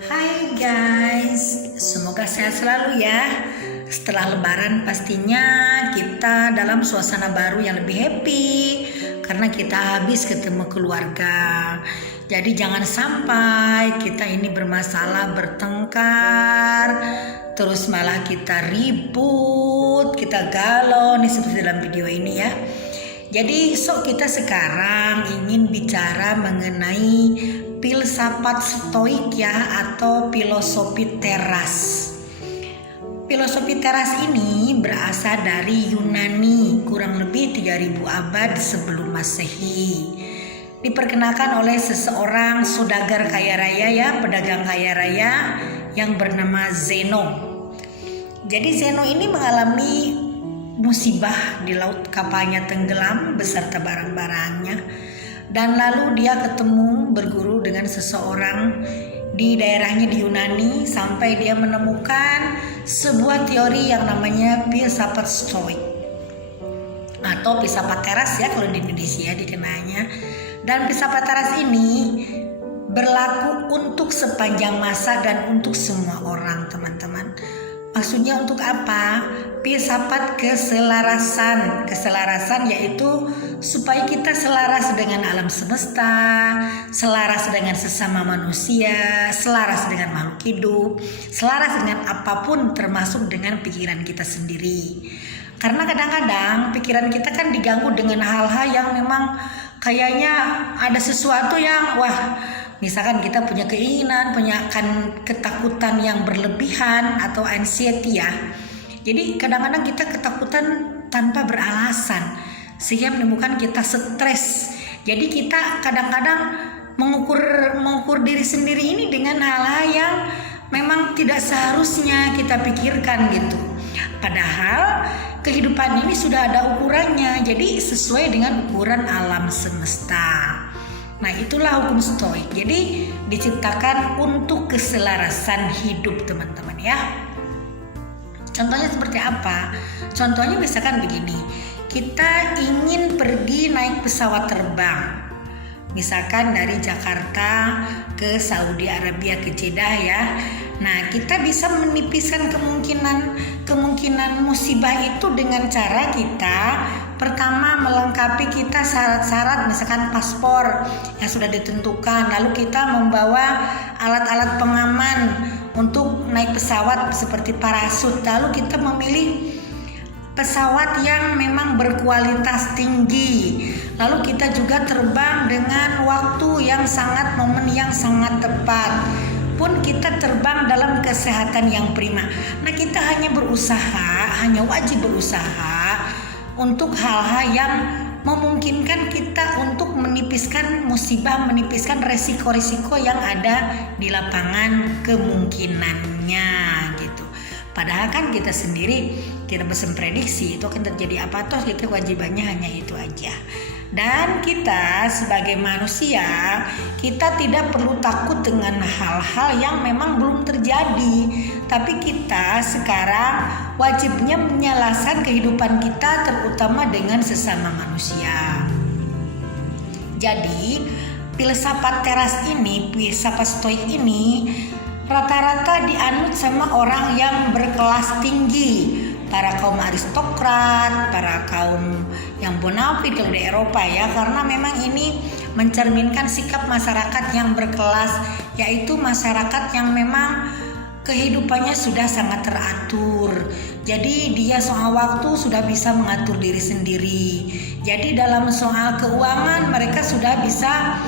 Hai guys, semoga sehat selalu ya. Setelah lebaran pastinya kita dalam suasana baru yang lebih happy karena kita habis ketemu keluarga. Jadi jangan sampai kita ini bermasalah, bertengkar, terus malah kita ribut, kita galau nih seperti dalam video ini ya. Jadi kita sekarang ingin bicara mengenai filsafat stoik ya, atau filosofi teras. Filosofi teras ini berasal dari Yunani kurang lebih 3000 abad sebelum Masehi. Diperkenalkan oleh seseorang saudagar kaya raya ya, pedagang kaya raya yang bernama Zeno. Jadi Zeno ini mengalami musibah di laut, kapalnya tenggelam beserta barang-barangnya, dan lalu dia berguru dengan seseorang di daerahnya di Yunani sampai dia menemukan sebuah teori yang namanya filsafat stoik atau filsafat teras ya kalau di Indonesia dikenalnya. Dan filsafat teras ini berlaku untuk sepanjang masa dan untuk semua orang, teman-teman. Maksudnya untuk apa? Filsafat keselarasan yaitu supaya kita selaras dengan alam semesta, selaras dengan sesama manusia, selaras dengan makhluk hidup, selaras dengan apapun termasuk dengan pikiran kita sendiri. Karena kadang-kadang pikiran kita kan diganggu dengan hal-hal yang memang kayaknya ada sesuatu yang misalkan kita punya keinginan, punya ketakutan yang berlebihan atau anxiety ya. Jadi kadang-kadang kita ketakutan tanpa beralasan sehingga menimbulkan kita stres. Jadi kita kadang-kadang mengukur diri sendiri ini dengan hal-hal yang memang tidak seharusnya kita pikirkan gitu. Padahal kehidupan ini sudah ada ukurannya, jadi sesuai dengan ukuran alam semesta. Nah, itulah hukum stoik. Jadi diciptakan untuk keselarasan hidup, teman-teman ya. Contohnya seperti apa? Contohnya misalkan begini, kita ingin pergi naik pesawat terbang, misalkan dari Jakarta ke Saudi Arabia, ke Jeddah ya. Nah, kita bisa menipiskan kemungkinan musibah itu dengan cara kita pertama melengkapi kita syarat-syarat, misalkan paspor yang sudah ditentukan, lalu kita membawa alat-alat pengaman untuk naik pesawat seperti parasut, lalu kita memilih pesawat yang memang berkualitas tinggi, lalu kita juga terbang dengan waktu yang momen yang sangat tepat, pun kita terbang dalam kesehatan yang prima. Nah, kita hanya wajib berusaha untuk hal-hal yang memungkinkan kita untuk menipiskan musibah, menipiskan resiko-resiko yang ada di lapangan kemungkinannya gitu. Padahal kan kita sendiri tidak bisa prediksi itu akan terjadi apa, toh kita kewajibannya hanya itu aja. Dan kita sebagai manusia, kita tidak perlu takut dengan hal-hal yang memang belum terjadi. Tapi kita sekarang wajibnya menyelesaikan kehidupan kita, terutama dengan sesama manusia. Jadi filsafat teras ini, filsafat stoik ini rata-rata dianut sama orang yang berkelas tinggi, para kaum aristokrat, para kaum yang bonafide kalau di Eropa ya, karena memang ini mencerminkan sikap masyarakat yang berkelas, yaitu masyarakat yang memang kehidupannya sudah sangat teratur. Jadi dia soal waktu sudah bisa mengatur diri sendiri. Jadi dalam soal keuangan mereka sudah bisa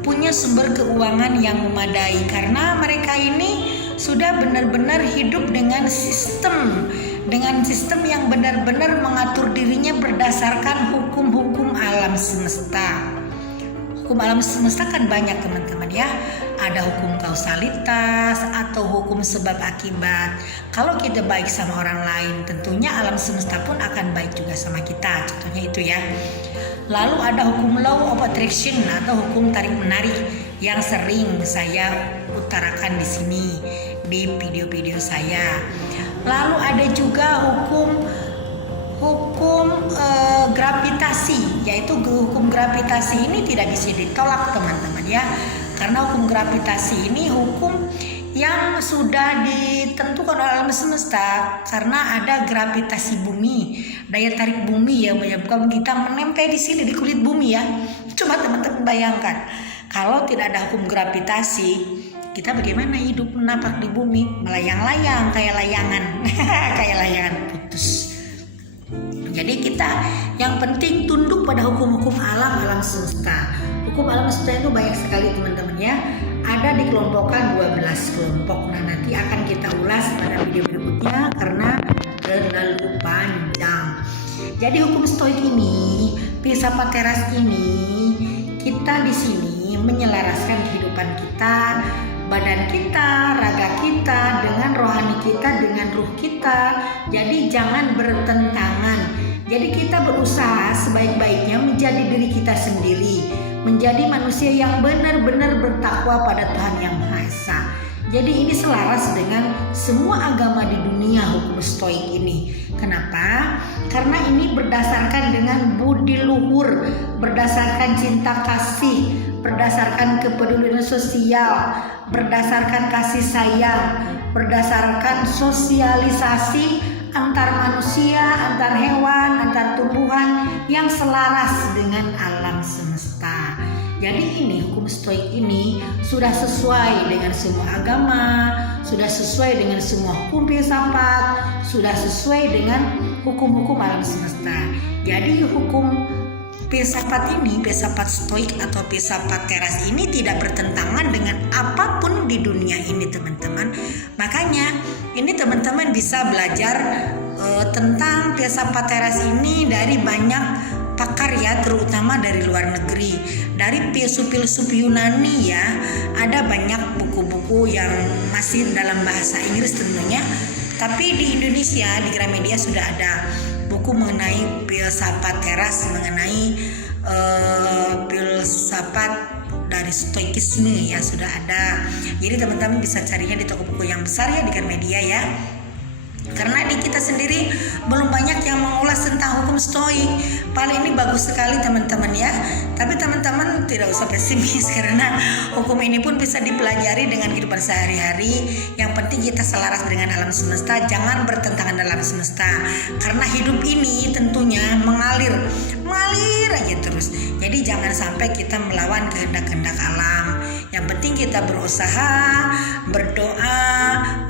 punya sumber keuangan yang memadai, karena mereka ini sudah benar-benar hidup dengan sistem yang benar-benar mengatur dirinya berdasarkan hukum-hukum alam semesta. Hukum alam semesta kan banyak, teman-teman ya. Ada hukum kausalitas atau hukum sebab akibat. Kalau kita baik sama orang lain, tentunya alam semesta pun akan baik juga sama kita. Contohnya itu ya. Lalu ada hukum law of attraction atau hukum tarik menarik yang sering saya utarakan di sini di video-video saya. Lalu ada juga hukum gravitasi, yaitu hukum gravitasi ini tidak bisa ditolak, teman-teman ya. Karena hukum gravitasi ini hukum yang sudah ditentukan oleh alam semesta, karena ada gravitasi bumi, daya tarik bumi yang menyebabkan kita menempel di sini di kulit bumi ya. Coba teman-teman bayangkan, kalau tidak ada hukum gravitasi, kita bagaimana hidup menapak di bumi, melayang-layang kayak layangan kayak layangan putus. Jadi kita yang penting tunduk pada hukum-hukum alam semesta. Hukum alam semesta itu banyak sekali teman-teman ya. Ada dikelompokkan 12 kelompok. Nah, nanti akan kita ulas pada video berikutnya karena terlalu panjang. Jadi hukum stoik ini, filsafat teras ini, kita di sini menyelaraskan kehidupan kita, badan kita, raga kita dengan rohani kita, dengan ruh kita. Jadi jangan bertentangan. Jadi kita berusaha sebaik-baiknya menjadi diri kita sendiri, menjadi manusia yang benar-benar bertakwa pada Tuhan Yang Maha Esa. Jadi ini selaras dengan semua agama di dunia hukum stoik ini. Kenapa? Karena ini berdasarkan dengan budi luhur, berdasarkan cinta kasih, berdasarkan kepedulian sosial, berdasarkan kasih sayang, berdasarkan sosialisasi antar manusia, antar hewan, antar tumbuhan yang selaras dengan alam semesta. Jadi ini hukum stoik ini sudah sesuai dengan semua agama, sudah sesuai dengan semua hukum filsafat, sudah sesuai dengan hukum-hukum alam semesta. Jadi hukum filsafat ini, filsafat stoik atau filsafat teras ini tidak bertentangan dengan apapun di dunia ini teman-teman. Makanya ini teman-teman bisa belajar tentang filsafat teras ini dari banyak pakar ya, terutama dari luar negeri, dari filsuf-filsuf Yunani ya. Ada banyak buku-buku yang masih dalam bahasa Inggris tentunya, tapi di Indonesia di Gramedia sudah ada buku mengenai filsafat teras, mengenai filsafat dari stoikisme ya, sudah ada. Jadi teman-teman bisa carinya di toko buku yang besar ya di Gramedia ya. Karena di kita sendiri belum banyak yang mengulas tentang hukum stoik. Paling ini bagus sekali teman-teman ya. Tapi teman-teman tidak usah pesimis karena hukum ini pun bisa dipelajari dengan kehidupan sehari-hari. Yang penting kita selaras dengan alam semesta, jangan bertentangan dalam semesta. Karena hidup ini tentunya mengalir aja terus. Jadi jangan sampai kita melawan kehendak-kehendak alam. Yang penting kita berusaha, berdoa,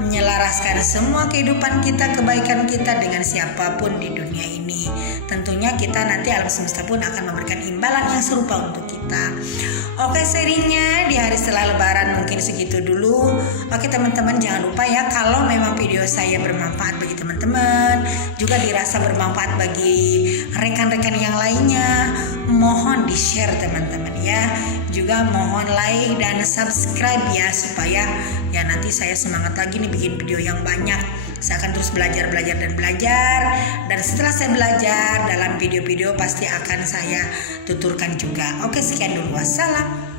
menyelaraskan semua kehidupan kita, kebaikan kita dengan siapapun di dunia ini. Tentunya kita nanti alam semesta pun akan memberikan imbalan yang serupa untuk kita. Oke, serinya di hari setelah lebaran mungkin segitu dulu. Oke teman-teman, jangan lupa ya, kalau memang video saya bermanfaat bagi teman-teman, juga dirasa bermanfaat bagi rekan-rekan yang lainnya, mohon di share teman-teman ya. Juga mohon like dan subscribe ya, supaya ya nanti saya semangat lagi nih bikin video yang banyak. Saya akan terus belajar dan setelah saya belajar dalam video-video pasti akan saya tuturkan juga. Oke, sekian dulu, wassalam.